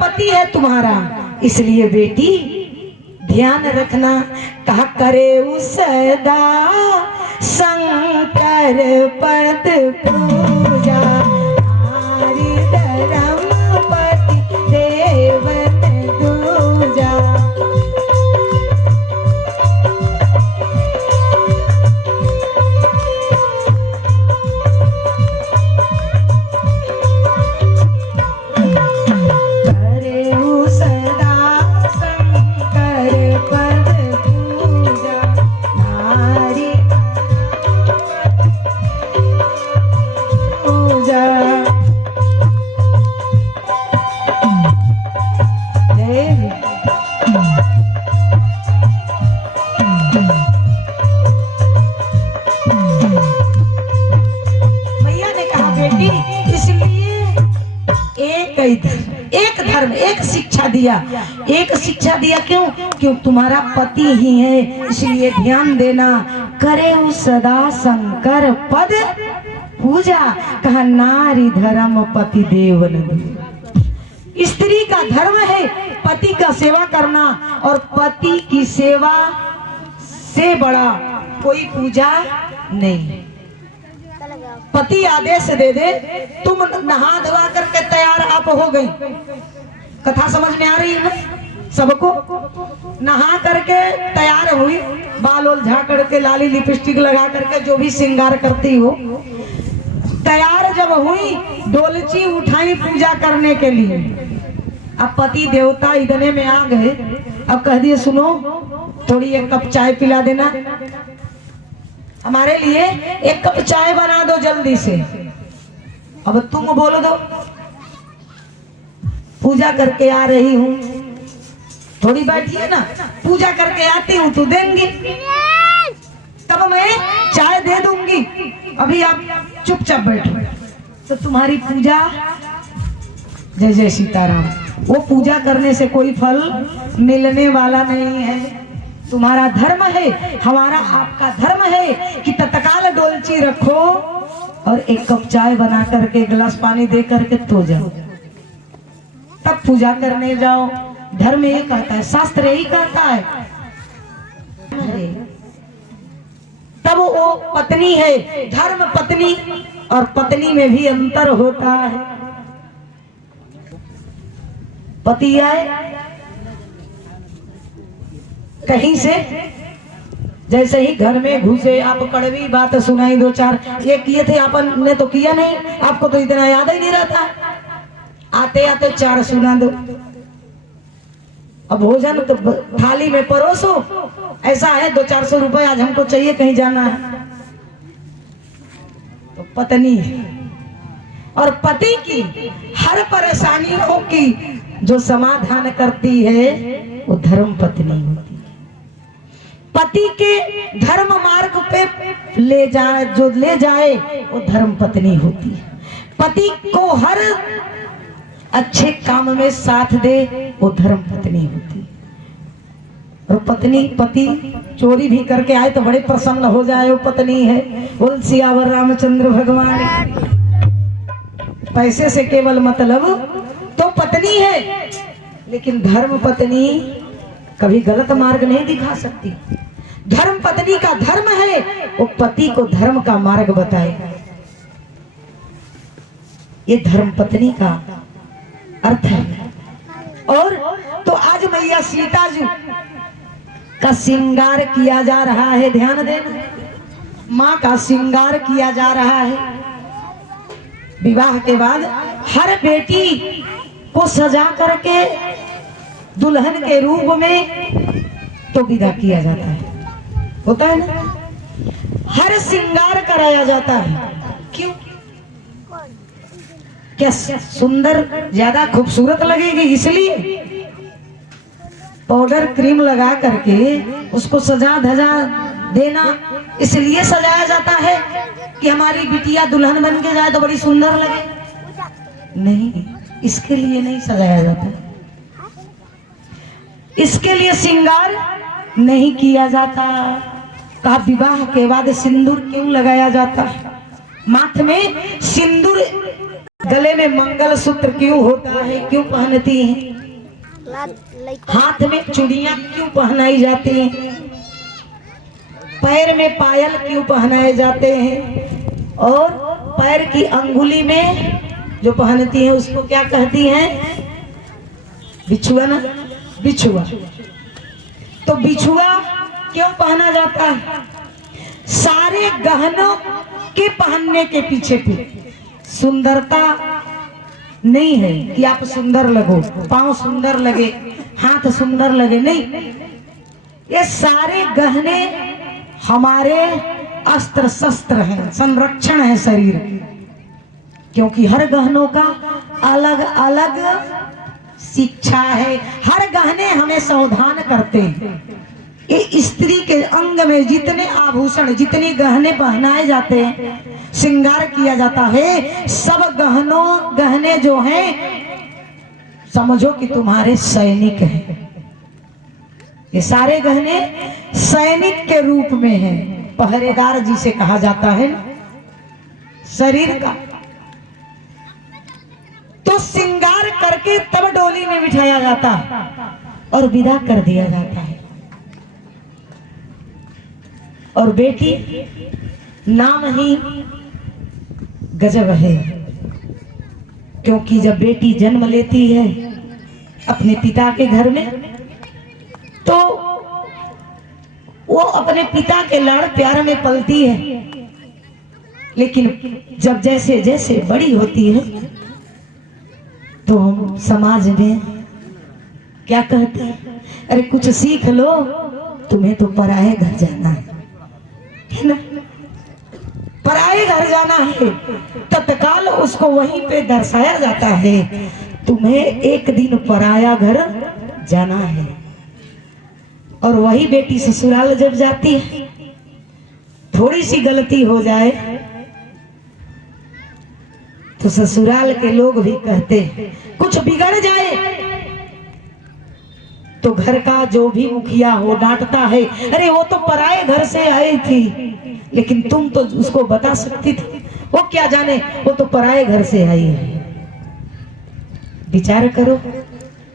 पति है तुम्हारा, इसलिए बेटी ध्यान रखना। कहा करे सदा शंकर पद पूजा, हरि धर्म पति देवन दूजा। एक धर्म, एक शिक्षा दिया, एक शिक्षा दिया। क्यों? क्यों तुम्हारा पति ही है, इसलिए ध्यान देना। करे सदा शंकर पद पूजा, कहा नारी धर्म पति देवन। स्त्री का धर्म है पति का सेवा करना, और पति की सेवा से बड़ा कोई पूजा नहीं। पति आदेश दे दे, तुम नहा धोवा करके तैयार आप हो गई। कथा समझ में आ रही है ना सबको? नहा करके तैयार हुई, बाल ओल झाड़ करके, लाली लिपस्टिक लगा करके, जो भी श्रृंगार करती हो, तैयार जब हुई, डोलची उठाई पूजा करने के लिए। अब पति देवता इतने में आ गए, अब कह दिए सुनो थोड़ी एक कप चाय पिला देना, हमारे लिए एक कप चाय बना दो जल्दी से। अब तुम बोल दो पूजा करके आ रही हूँ, थोड़ी बैठिए ना, पूजा करके आती हूँ तो देंगी, तब मैं चाय दे दूंगी, अभी आप चुपचाप बैठो। तो तुम्हारी पूजा, जय जय सीताराम, वो पूजा करने से कोई फल मिलने वाला नहीं है। तुम्हारा धर्म है, हमारा आपका धर्म है कि तत्काल डोलची रखो और एक कप चाय बना करके, गिलास पानी दे करके तो जाओ, तब पूजा करने जाओ। धर्म ये कहता है, शास्त्र यही कहता है। तब वो पत्नी है, धर्म पत्नी और पत्नी में भी अंतर होता है। पति आए कहीं से, जैसे ही घर में घुसे, आप कड़वी बात सुनाई दो चार, ये किए थे आपने तो किया नहीं, आपको तो इतना याद ही नहीं रहता, आते आते चार सुना दो। अब भोजन तो थाली में परोसो, ऐसा है 200-400 रुपए आज हमको चाहिए, कहीं जाना है। तो पत्नी और पति की हर परेशानियों की जो समाधान करती है वो धर्म पत्नी होती है। पति के धर्म मार्ग पे ले जाए वो धर्म पत्नी होती है। पति को हर अच्छे काम में साथ दे वो धर्म पत्नी होती है। और पति चोरी भी करके आए तो बड़े प्रसन्न हो जाए, वो पत्नी है। बोल सियावर रामचंद्र भगवान। पैसे से केवल मतलब तो पत्नी है, लेकिन धर्म पत्नी कभी गलत मार्ग नहीं दिखा सकती। धर्म पत्नी का धर्म है, वो पति को धर्म का मार्ग बताएगा। ये धर्म पत्नी का अर्थ है। और तो आज मैया सीता जी का श्रृंगार किया जा रहा है, ध्यान देना, माँ का श्रृंगार किया जा रहा है। विवाह के बाद हर बेटी को सजा करके दुल्हन के रूप में तो विदा किया जाता है, होता है ना, हर श्रृंगार कराया जाता है। क्यों? क्या सुंदर ज्यादा खूबसूरत लगेगी, इसलिए पाउडर क्रीम लगा करके उसको सजा धजा देना, इसलिए सजाया जाता है कि हमारी बिटिया दुल्हन बन के जाए तो बड़ी सुंदर लगे। नहीं, इसके लिए नहीं सजाया जाता, इसके लिए श्रृंगार नहीं किया जाता। कहा विवाह के बाद सिंदूर क्यों लगाया जाता है, माथ में सिंदूर, गले में मंगलसूत्र क्यों होता है, क्यों पहनती हैं? हाथ में चूड़ियां क्यों पहनाई जाती हैं, पैर में पायल क्यों पहनाए जाते हैं, और पैर की अंगुली में जो पहनती हैं उसको क्या कहती हैं, बिछुआ ना, बिछुआ। तो बिछुआ क्यों पहना जाता है? सारे गहनों के पहनने के पीछे भी सुंदरता नहीं है कि आप सुंदर लगो, पांव सुंदर लगे, हाथ सुंदर लगे, नहीं। ये सारे गहने हमारे अस्त्र शस्त्र हैं, संरक्षण है शरीर की। क्योंकि हर गहनों का अलग अलग शिक्षा है, हर गहने हमें सावधान करते हैं। ये स्त्री के अंग में जितने आभूषण, जितने गहने पहनाए जाते हैं, श्रृंगार किया जाता है, सब गहने जो हैं समझो कि तुम्हारे सैनिक हैं। ये सारे गहने सैनिक के रूप में हैं, पहरेदार जिसे कहा जाता है शरीर का। तो श्रृंगार करके तब डोली में बिठाया जाता है और विदा कर दिया जाता है। और बेटी नाम ही गजब है, क्योंकि जब बेटी जन्म लेती है अपने पिता के घर में, तो वो अपने पिता के लाड़ प्यार में पलती है। लेकिन जब जैसे जैसे बड़ी होती है तो हम समाज में क्या कहते हैं, अरे कुछ सीख लो, तुम्हें तो पराये घर जाना है ना, पराये घर जाना है। तत्काल उसको वहीं पे दर्शाया जाता है, तुम्हें एक दिन पराया घर जाना है। और वही बेटी ससुराल जब जाती है, थोड़ी सी गलती हो जाए तो ससुराल के लोग भी कहते हैं, कुछ बिगड़ जाए तो घर का जो भी मुखिया हो डांटता है, अरे वो तो पराये घर से आई थी, लेकिन तुम तो उसको बता सकती थी, वो क्या जाने, वो तो पराये घर से आई है। विचार करो,